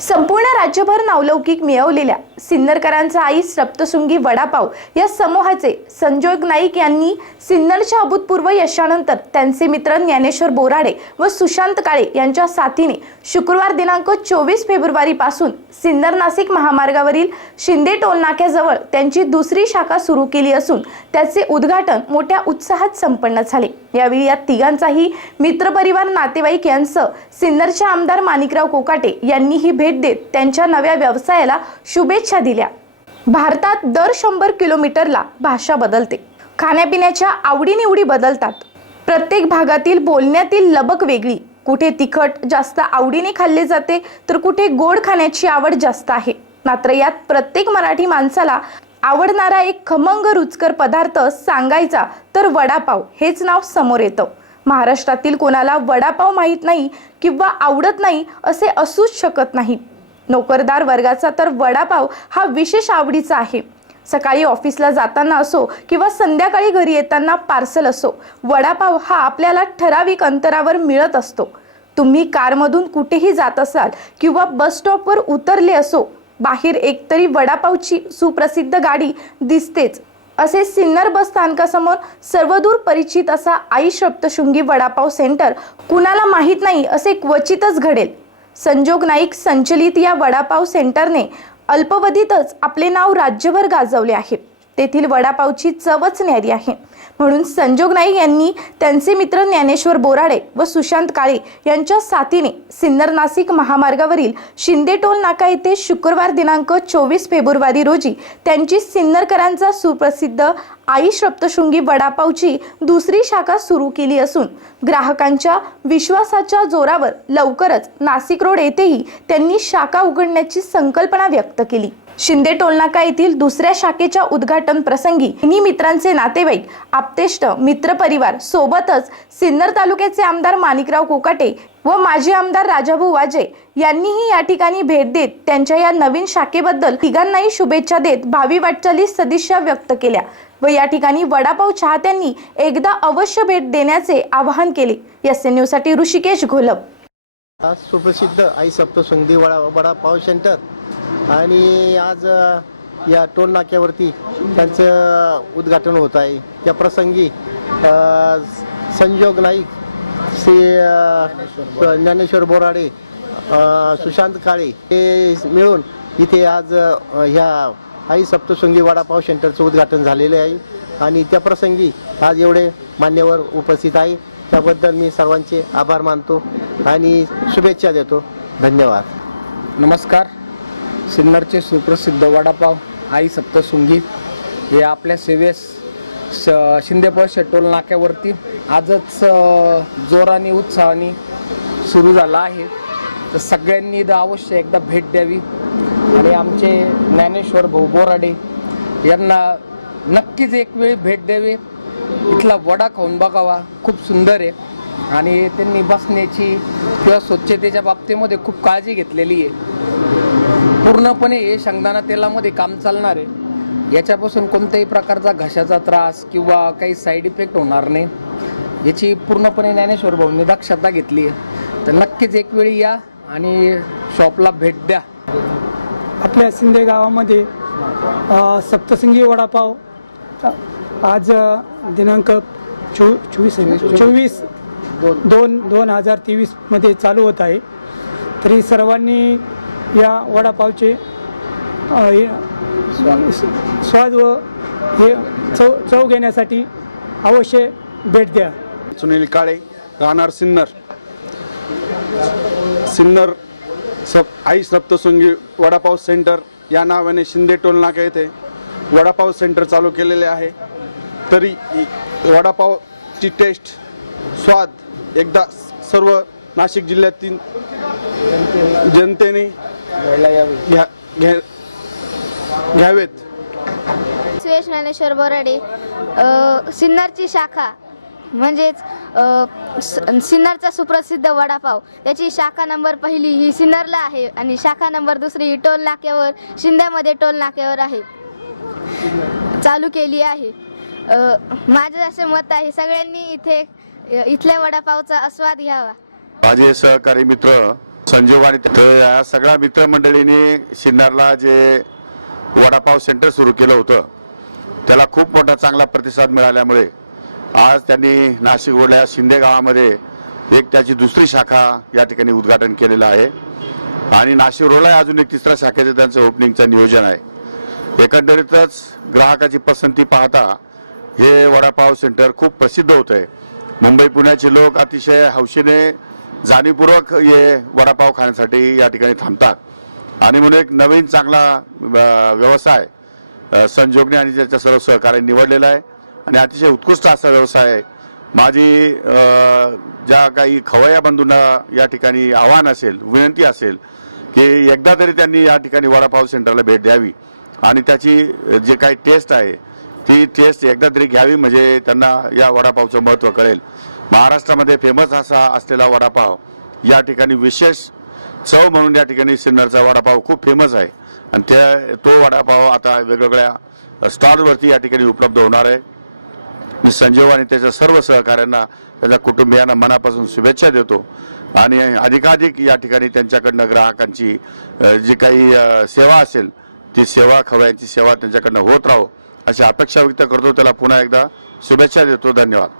संपूर्ण राज्यभर नावलौकिक मिळवलेल्या सिन्नरकरांचा आई सप्तशृंगी वडापाव या समूहाचे संजोग नाईक यांनी सिन्नरच्या अभूतपूर्व यशानंतर त्यांचे मित्र ज्ञानेश्वर बोराडे व सुशांत काळे यांच्या साथीने शुक्रवार दिनांक चोवीस फेब्रुवारी पासून सिन्नर नाशिक महामार्गावरील शिंदे टोलनाक्याजवळ त्यांची दुसरी शाखा सुरू केली असून त्याचे उद्घाटन मोठ्या उत्साहात संपन्न झाले. यावेळी या तिघांचाही मित्रपरिवार नातेवाईक यांसह सिन्नरचे आमदार माणिकराव कोकाटे यांनी ही भेट देत त्यांच्या नव्या व्यवसायाला शुभेच्छा दिल्या. भारतात दर शंभर किलोमीटरला भाषा बदलते. खाण्यापिण्याच्या आवडीनिवडी बदलतात. प्रत्येक भागातील बोलण्यातील लबक वेगळी. कुठे तिखट जास्त आवडीने खाल्ले जाते तर कुठे गोड खाण्याची आवड जास्त आहे. मात्र यात प्रत्येक मराठी माणसाला आवडणारा एक खमंग रुचकर पदार्थ सांगायचा तर वडापाव हेच नाव समोर येतं. महाराष्ट्रातील कोणाला वडापाव माहीत नाही किंवा आवडत नाही असे असूच शकत नाही. नोकरदार वर्गाचा तर वडापाव हा विशेष आवडीचा आहे. सकाळी ऑफिसला जाताना असो किंवा संध्याकाळी घरी येताना पार्सल असो वडापाव हा आपल्याला ठराविक अंतरावर मिळत असतो. तुम्ही कारमधून कुठेही जात असाल किंवा बस स्टॉपवर उतरले असो बाहेर एकतरी वडापावची सुप्रसिद्ध गाडी दिसतेच. असे सिन्नर बस स्थानकासमोर सर्वदूर परिचित असा आई सप्तशृंगी वडापाव सेंटर कुणाला माहीत नाही असे क्वचितच घडेल. संजोग नाईक संचलित या वडापाव सेंटरने अल्पवधीतच आपले नाव राज्यभर गाजवले आहे. तेथील वडापावची चवच न्यारी आहे. म्हणून संजोग नाईक यांनी त्यांचे मित्र ज्ञानेश्वर बोराडे व सुशांत काळे यांच्या साथीने सिन्नर नाशिक महामार्गावरील शिंदे टोल नाका येथे शुक्रवार दिनांक चोवीस फेब्रुवारी रोजी त्यांची सिन्नरकरांचा सुप्रसिद्ध आई सप्तशृंगी वडापावची दुसरी शाखा सुरू केली असून ग्राहकांच्या विश्वासाच्या जोरावर लवकरच नाशिक रोड येथेही त्यांनी शाखा उघडण्याची संकल्पना व्यक्त केली. शिंदे टोलनाका येथील दुसऱ्या शाखेच्या उद्घाटन प्रसंगी मित्रांचे नातेवाईक आप्तेष्ट मित्रपरिवार सोबतच सिन्नर तालुक्याचे आमदार माणिकराव कोकाटे व माजी आमदार राजाभाऊ वाजे यांनीही या ठिकाणी भेट देत त्यांच्या या नवीन शाखेबद्दल तिघांनाही शुभेच्छा देत भावी वाटचालीस सदिच्छा व्यक्त केल्या व या ठिकाणी वडापाव चाहत्यांनी एकदा अवश्य भेट देण्याचे आवाहन केले. एस एनसाठी ऋषिकेश घोलप. आज सुप्रसिद्ध आई सप्तशृंगी वडा वडापाव सेंटर आणि आज या टोल नाक्यावरती त्यांचं उद्घाटन होत आहे. त्या प्रसंगी संजोग नाईक श्री ज्ञानेश्वर बोराडे सुशांत काळे हे मिळून इथे आज ह्या आई सप्तशृंगी वडापाव सेंटरचं उद्घाटन झालेले आहे. आणि त्या प्रसंगी आज एवढे मान्यवर उपस्थित आहे. त्याबद्दल मी सर्वांचे आभार मानतो आणि शुभेच्छा देतो. धन्यवाद. नमस्कार. सिन्नरचे सुप्रसिद्ध वडापाव आई सप्तशृंगी हे आपल्या सेवेस श शिंदेपळशे टोल नाक्यावरती आजच जोराने उत्साहाने सुरू झाला आहे. तर सगळ्यांनी इथं अवश्य एकदा भेट द्यावी. आणि आमचे ज्ञानेश्वर भाऊ बोराडे यांना नक्कीच एक वेळ भेट द्यावी. इथला वडा खाऊन बघावा. खूप सुंदर आहे. आणि त्यांनी बसण्याची किंवा स्वच्छतेच्या बाबतीमध्ये खूप काळजी घेतलेली आहे. पूर्णपणे हे शेंगदाणा तेलामध्ये काम चालणार आहे. याच्यापासून कोणत्याही प्रकारचा घशाचा त्रास किंवा काही साईड इफेक्ट होणार नाही. याची पूर्णपणे ज्ञानेश्वर भाऊंनी दक्षता घेतली आहे. तर नक्कीच एक वेळी या आणि शॉपला भेट द्या. आपल्या शिंदे गावामध्ये अ, सप्तशृंगी वडापाव आज दिनांक चो चोवीस? चोवीस. दोन दोन हजार तेवीसमध्ये चालू होत आहे. तरी सर्वांनी या वडापावचे स्वाद व हे चव चव घेण्यासाठी अवश्य भेट द्या. सुनील काळे राहणार सिन्नर. सिन्नर सप आई सप्तशृंगी वडापाव सेंटर या नावाने शिंदे टोलनाका येथे वडापाव सेंटर चालू केलेले आहे. तरी वडापावची टेस्ट स्वाद एकदा सर्व नाशिक जिल्ह्यातील जनतेने घ्या घ्या घ्यावेत. सुयश ज्ञानेश्वर बोराडे अ, सिन्नरची शाखा म्हणजेच अ, स- सिन्नरचा सुप्रसिद्ध वडापाव. त्याची शाखा नंबर पहिली ही सिन्नरला आहे आणि शाखा नंबर दुसरी ही टोल नाक्यावर शिंद्यामध्ये टोल नाक्यावर आहे. चालू केली आहे. अ, माझं असे मत आहे सगळ्यांनी इथे इथल्या वडापावचा आस्वाद घ्यावा. माझे सहकारी मित्र संजोग आणि तर ह्या सगळ्या मित्रमंडळींनी सिन्नरला जे वडापाव सेंटर सुरू केलं होतं त्याला खूप मोठा चांगला प्रतिसाद मिळाल्यामुळे आज त्यांनी नाशिक रोडला या शिंदे गावामध्ये एक त्याची दुसरी शाखा या ठिकाणी उद्घाटन केलेलं आहे. आणि नाशिक रोडला अजून एक तिसऱ्या शाखेचं त्यांचं ओपनिंगचं नियोजन आहे. एकंदरीतच ग्राहकाची पसंती पाहता हे वडापाव सेंटर खूप प्रसिद्ध होतं आहे मुंबई पुण्याचे लोक अतिशय हौशीने जाणीवपूर्वक हे वडापाव खाण्यासाठी या ठिकाणी थांबतात. आणि म्हणून एक नवीन चांगला व्यवसाय संजोगने आणि त्याच्या सर्व सहकार्याने निवडलेला आहे. आणि अतिशय उत्कृष्ट असा व्यवसाय आहे. माझी ज्या काही खवया बंधूंना या ठिकाणी आव्हान असेल विनंती असेल की एकदा तरी त्यांनी या ठिकाणी वडापाव सेंटरला भेट द्यावी. आणि त्याची जे काही टेस्ट आहे ती टेस्ट एकदा तरी घ्यावी म्हणजे त्यांना या वडापावचं महत्त्व कळेल. महाराष्ट्रामध्ये फेमस असा असलेला वडापाव या ठिकाणी विशेष चव म्हणून या ठिकाणी सिन्नरचा वडापाव खूप फेमस आहे. आणि त्या तो वडापाव आता वेगवेगळ्या स्टॉलवरती या ठिकाणी उपलब्ध होणार आहे. मी संजीव आणि त्याच्या सर्व सहकाऱ्यांना त्याच्या कुटुंबियांना मनापासून शुभेच्छा देतो. आणि अधिकाधिक या ठिकाणी त्यांच्याकडनं ग्राहकांची जी काही सेवा असेल ती सेवा खवयांची सेवा त्यांच्याकडनं होत राहो अशी अपेक्षा व्यक्त करतो. त्याला पुन्हा एकदा शुभेच्छा देतो. धन्यवाद.